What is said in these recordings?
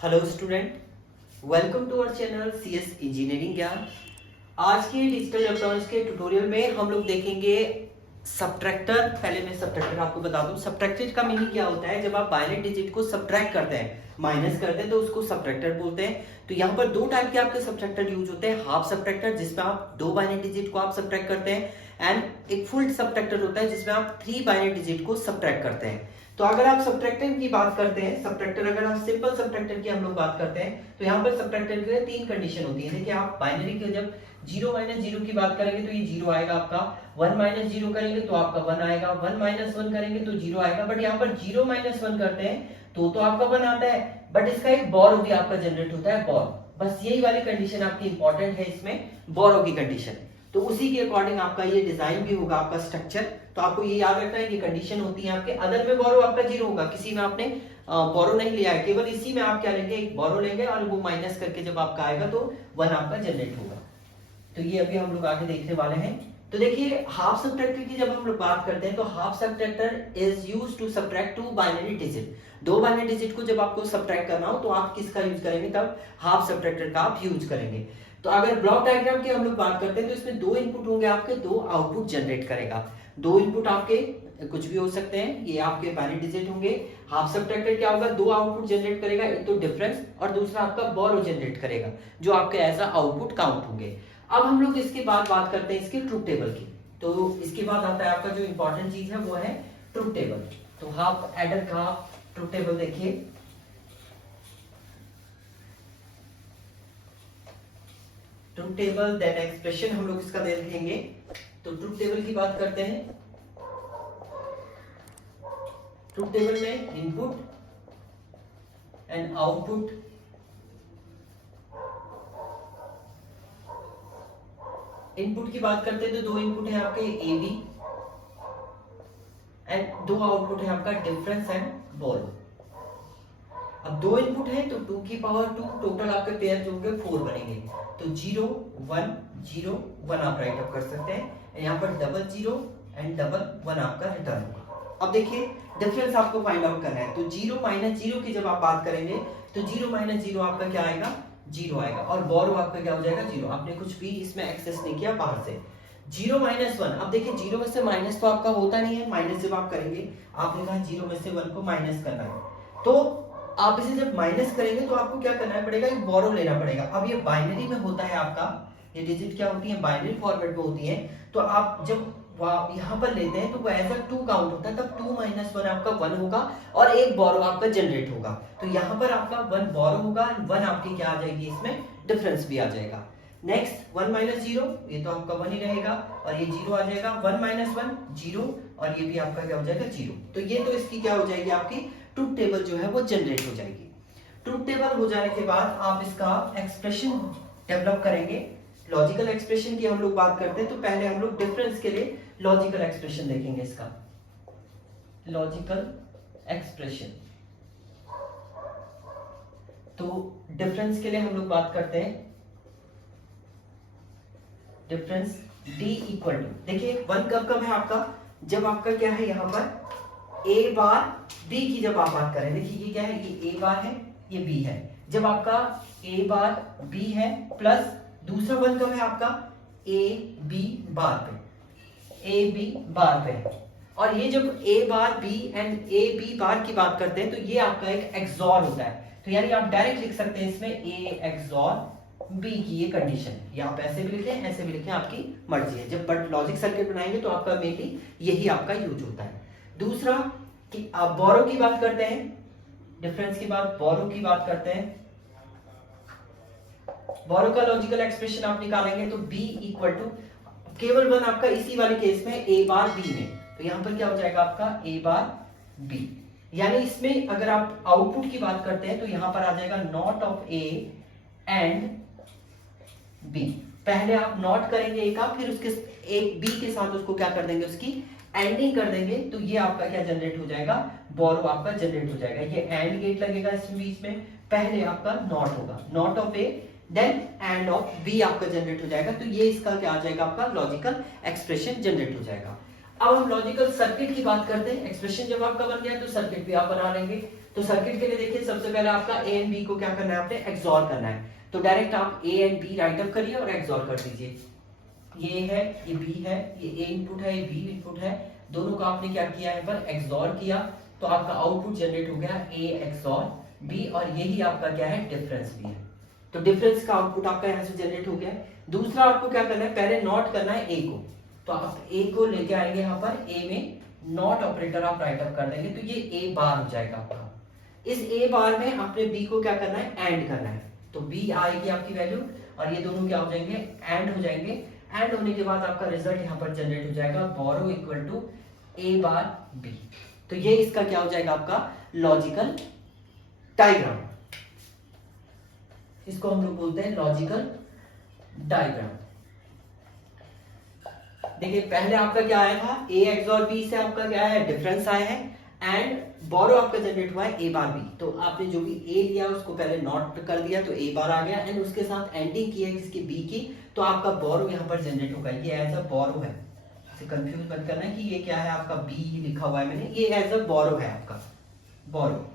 Hello student, welcome to our channel CS engineering Gyan. आज के digital electronics के tutorial में हम लोग देखेंगे सब्ट्रैक्टर। पहले मैं सब्ट्रैक्टर आपको बता दूं। सब्ट्रैक्टर का मीनिंग क्या होता है? जब आप बाइनरी डिजिट को सब्ट्रैक्ट करते हैं, माइनस करते हैं, तो उसको सब्ट्रैक्टर बोलते हैं। तो यहाँ पर दो टाइप के आपके सब्ट्रैक्टर यूज होते हैं। हाफ सब्ट्रैक्टर जिसमें आप दो बाइनरी डिजिट को आप सब्ट्रैक्ट करते हैं, एंड एक फुल सब्ट्रैक्टर होता है जिसमें आप थ्री बाइनरी डिजिट को सब्ट्रैक्ट करते हैं। तो अगर आप सब्ट्रैक्टर की बात करते हैं, सब्ट्रैक्टर अगर आप सिंपल सब्ट्रैक्टर की हम लोग बात करते हैं, तो यहाँ पर सब्ट्रैक्टर के लिए तीन कंडीशन होती है। देखिए, आप बाइनरी के जब 0 - 0 की बात करेंगे तो ये 0 आएगा आपका, 1 - 0 करेंगे तो आपका 1 आएगा, 1 - 1 करेंगे तो 0 आएगा। बट यहाँ पर 0 - 1 करते हैं तो आपका 1 आता है, बट इसका एक बोरो भी आपका जनरेट होता है, बोरो। बस यही वाली कंडीशन आपकी इंपॉर्टेंट है इसमें, बोरो की कंडीशन। तो उसी के अकॉर्डिंग आपका ये डिजाइन भी होगा, आपका स्ट्रक्चर। तो आपको ये याद रखना है कि कंडीशन होती है आपके। अदर में बोरो आपका 0 होगा, किसी में आपने बोरो नहीं लिया है, केवल इसी में आप क्या लेंगे, एक बोरो लेंगे और वो माइनस करके जब आपका आएगा तो 1 आपका जनरेट होगा। तो ये अभी हम लोग आगे देखने वाले हैं। तो देखिए, हाफ सब्ट्रैक्टर की जब हम लोग बात करते हैं तो half subtractor is used to subtract two binary digit. दो बाइनरी डिजिट को जब आपको सब्ट्रैक्ट करना हो तो आप किसका यूज करेंगे? तब हाफ सब्ट्रैक्टर का आप यूज करेंगे। तो अगर ब्लॉक डायग्राम की हम लोग बात करते हैं तो इसमें दो इनपुट होंगे आपके, दो आउटपुट जनरेट करेगा। दो इनपुट आपके कुछ भी हो सकते हैं, ये आपके बाइनरी डिजिट होंगे। हाफ सब्ट्रैक्टर क्या होगा? दो आउटपुट जनरेट करेगा, एक तो डिफरेंस और दूसरा आपका बोरो जनरेट करेगा, जो आपके एज आउटपुट काउंट होंगे। अब हम लोग इसके बाद बात करते हैं इसके ट्रुथ टेबल की। तो इसके बाद आता है आपका जो इंपॉर्टेंट चीज है वो है ट्रुथ टेबल। तो हाफ एडर का ट्रुथ टेबल देखिए। ट्रुथ टेबल देन एक्सप्रेशन हम लोग इसका देखेंगे। तो ट्रुथ टेबल की बात करते हैं। ट्रुथ टेबल में इनपुट एंड आउटपुट, इनपुट की बात करते हैं तो दो इनपुट है आपके ए बी, एंड दो आउटपुट है आपका डिफरेंस एंड बोरो। अब दो इनपुट है तो 2 की पावर 2, टोटल आपके पेयर जो होंगे 4 बनेंगे। तो 0 1 0 1 आप राइट अप कर सकते हैं। यहाँ पर 00 एंड 11 आपका रिटर्न होगा। अब देखिए, डिफरेंस आपको फाइंड आउट करना है। तो 0 - 0 की जब आप बात करेंगे तो 0 - 0 आपका क्या आएगा? 0 आएगा, और बोरो आपका क्या हो जाएगा? 0। आपने कुछ भी इसमें एक्सेस नहीं किया बाहर से। 0 - 1, अब देखिए 0 में से माइनस तो आपका होता नहीं है, माइनस जब आप करेंगे, आपने कहा 0 में से 1 को माइनस करना है, तो आप इसे जब माइनस करेंगे तो आपको क्या करना पड़ेगा? एक बोरो लेना पड़ेगा। अब ये बाइनरी में होता है आपका, ये डिजिट क्या होती है? बाइनरी फॉर्मेट में होती है। तो आप जब यहाँ पर लेते हैं तो वो एज 2 काउंट होता है, तब 2 - 1 आपका 1 होगा और एक बोरो आपका जनरेट होगा। तो यहाँ पर आपका 1 बोरो होगा, 1 आपकी क्या आ जाएगी? इसमें डिफरेंस भी आ जाएगा। नेक्स्ट 1 - 0, ये तो आपका 1 ही रहेगा, और ये 0 आ जाएगा। 1 - 1 0, और ये भी आपका क्या हो जाएगा? 0। तो ये तो इसकी क्या हो जाएगी? आपकी ट्रुथ टेबल जो है वो जनरेट हो जाएगी। ट्रुथ टेबल हो जाने के बाद आप इसका एक्सप्रेशन डेवलप करेंगे। लॉजिकल एक्सप्रेशन की हम लोग बात करते हैं तो पहले हम लोग डिफरेंस के लिए लॉजिकल एक्सप्रेशन देखेंगे। इसका लॉजिकल एक्सप्रेशन, तो डिफरेंस के लिए हम लोग बात करते हैं। डिफरेंस d इक्वल टू, देखिए 1 कब है आपका? जब आपका क्या है यहाँ पर a बार b की जब आप बात करें, देखिए ये क्या है? ये a बार है, ये b है। जब आपका a बार b है प्लस दूसरा 1 कब है आपका? a b बार पे, a b बार पे। और ये जब a bar b and a b बार की बात करते हैं तो ये आपका एक एक्सॉर होता है। तो यानी आप डायरेक्ट लिख सकते हैं इसमें a एक्सॉर b की ये कंडीशन, या आप ऐसे भी लिखें ऐसे भी लिखें, आपकी मर्जी है। जब बट लॉजिक सर्किट बनाएंगे तो आपका मेनली यही आपका यूज होता है। दूसरा कि आप बोरो की बात करते हैं, डिफरेंस के बाद बोरो की बात करते हैं। बोरो का लॉजिकल एक्सप्रेशन आप निकालेंगे तो b इक्वल टू, केवल 1 आपका इसी वाले केस में a बार b में, तो यहां पर क्या हो जाएगा आपका a बार b। यानी इसमें अगर आप आउटपुट की बात करते हैं तो यहां पर आ जाएगा not of a and b। पहले आप नॉट करेंगे a का, फिर उसके एक b के साथ उसको क्या कर देंगे? उसकी एंडिंग कर देंगे, तो ये आपका क्या जनरेट हो जाएगा? बोरो आपका जनरेट हो जाएगा। ये एंड गेट लगेगा इसमें बीच में, पहले आपका नॉट होगा, not of a then and of b आपका जनरेट हो जाएगा। तो ये इसका क्या आ जाएगा? आपका लॉजिकल एक्सप्रेशन जनरेट हो जाएगा। अब हम लॉजिकल सर्किट की बात करते हैं। एक्सप्रेशन जब आपका बन गया तो सर्किट भी आप बना लेंगे। तो सर्किट के लिए देखिए सबसे पहले आपका ए एंड बी को क्या करना है, आपने एक्सॉर करना है। तो डायरेक्ट आप A and B write up करिए और एक्सॉर कर दीजिए। ये है, ये बी है, ये ए इनपुट है, ये बी इनपुट है, दोनों का आपने क्या किया है, पर एक्सॉर किया, तो आपका आउटपुट जनरेट हो गया ए एक्सॉर बी, और यही आपका क्या है, डिफरेंस भी है। तो डिफरेंस का आउटपुट आपका यहाँ से जनरेट हो गया। दूसरा आपको क्या करना है, पहले नॉट करना है ए को, तो आप ए को लेके आएंगे यहाँ पर, ए में नॉट ऑपरेटर आप राइट अप कर देंगे, तो ये ए बार हो जाएगा आपका। इस ए बार में आपने बी को क्या करना है, एंड करना है, तो बी आएगी आपकी वैल्यू, और ये दोनों क्या हो जाएंगे, एंड हो जाएंगे। एंड होने के बाद आपका रिजल्ट यहाँ पर जनरेट हो जाएगा, बोरो equal to A bar B. तो ये इसका क्या हो जाएगा, आपका लॉजिकल डायग्राम। इसको हम लोग बोलते हैं लॉजिकल डायग्राम। देखिए पहले आपका क्या आया था, ए एक्सॉर बी से आपका क्या है, डिफरेंस आया है, एंड बोरो आपका जनरेट हुआ है ए बार बी। तो आपने जो भी ए लिया उसको पहले नॉट कर दिया, तो ए बार आ गया, एंड उसके साथ एंडिंग की है किसकी, बी की, तो आपका बोरो यहाँ पर जनरेट होगा। ये एज अ बोरो है, कंफ्यूज मत करना है कि ये क्या है, आपका बी लिखा हुआ है मैंने, ये एज अ बोरो है आपका। बोरो,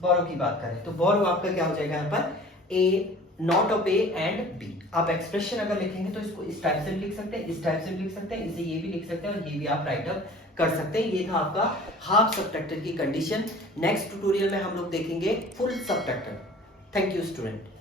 बोरो की बात करें तो बोरो आपका क्या हो जाएगा यहाँ पर, A not of A and B. आप एक्सप्रेशन अगर लिखेंगे तो इसको इस टाइप से भी लिख सकते हैं, इस टाइप से भी लिख सकते हैं, इसे ये भी लिख सकते हैं, और ये भी आप राइट अप कर सकते हैं। ये था आपका हाफ सबट्रैक्टर की कंडीशन। नेक्स्ट ट्यूटोरियल में हम लोग देखेंगे full subtractor. Thank you student.